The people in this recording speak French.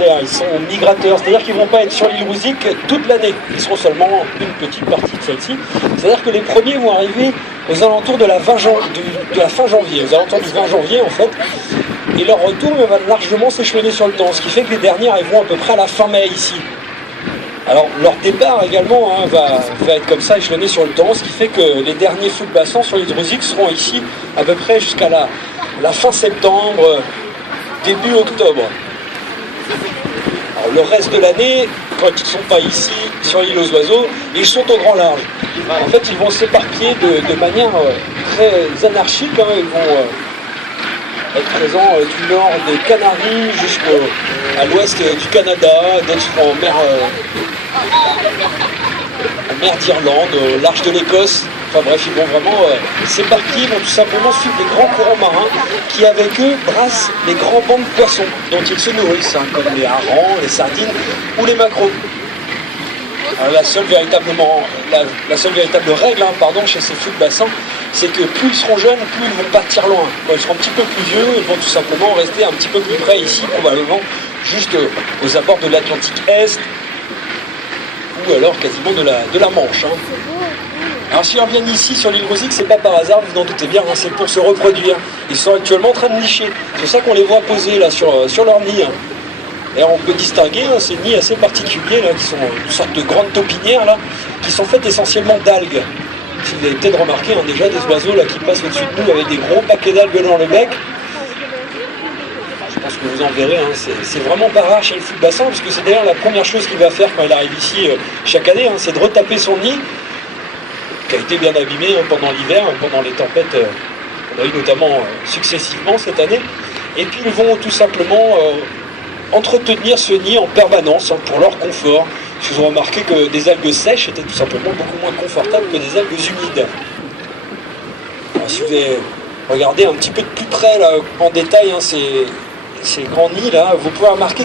saisonnières, ils sont migrateurs, c'est-à-dire qu'ils ne vont pas être sur l'île Rouzic toute l'année, ils seront seulement une petite partie de celle-ci. C'est-à-dire que les premiers vont arriver aux alentours de la fin janvier, aux alentours du 20 janvier en fait, et leur retour va largement s'échelonner sur le temps, ce qui fait que les dernières arriveront à peu près à la fin mai ici. Alors leur départ également va être comme ça, échelonné sur le temps, ce qui fait que les derniers feux de bassin sur l'île Rouzic seront ici à peu près jusqu'à la fin septembre, début octobre. Alors, le reste de l'année, quand ils ne sont pas ici, sur l'île aux oiseaux, ils sont au grand large. En fait, ils vont s'éparpiller de manière très anarchique. Ils vont être présents du nord des Canaries jusqu'à l'ouest du Canada, d'être en mer d'Irlande, au large de l'Écosse. Enfin bref, ils vont vraiment s'éparpiller, ils vont tout simplement suivre les grands courants marins qui, avec eux, brassent les grands bancs de poissons dont ils se nourrissent, comme les harengs, les sardines ou les maquereaux. Alors, la seule véritable règle chez ces feux de bassin, c'est que plus ils seront jeunes, plus ils vont partir loin. Quand ils seront un petit peu plus vieux, ils vont tout simplement rester un petit peu plus près ici, probablement juste aux abords de l'Atlantique Est, ou alors quasiment de la Manche. Alors s'ils reviennent ici sur l'île Rouzic, c'est pas par hasard, vous en doutez bien, c'est pour se reproduire. Ils sont actuellement en train de nicher. C'est pour ça qu'on les voit poser là sur leur nid. Et on peut distinguer ces nids assez particuliers là, qui sont une sorte de grandes taupinières là, qui sont faites essentiellement d'algues. Si vous avez peut-être remarqué déjà des oiseaux là qui passent au-dessus de nous avec des gros paquets d'algues dans le bec. Je pense que vous en verrez, c'est vraiment pas rare chez le fou de bassin, parce que c'est d'ailleurs la première chose qu'il va faire quand il arrive ici chaque année, c'est de retaper son nid, qui a été bien abîmé pendant l'hiver, pendant les tempêtes qu'on a eu notamment successivement cette année. Et puis ils vont tout simplement entretenir ce nid en permanence pour leur confort. Ils ont remarqué que des algues sèches étaient tout simplement beaucoup moins confortables que des algues humides. Alors, si vous regardez un petit peu de plus près là, en détail ces grands nids là, vous pouvez remarquer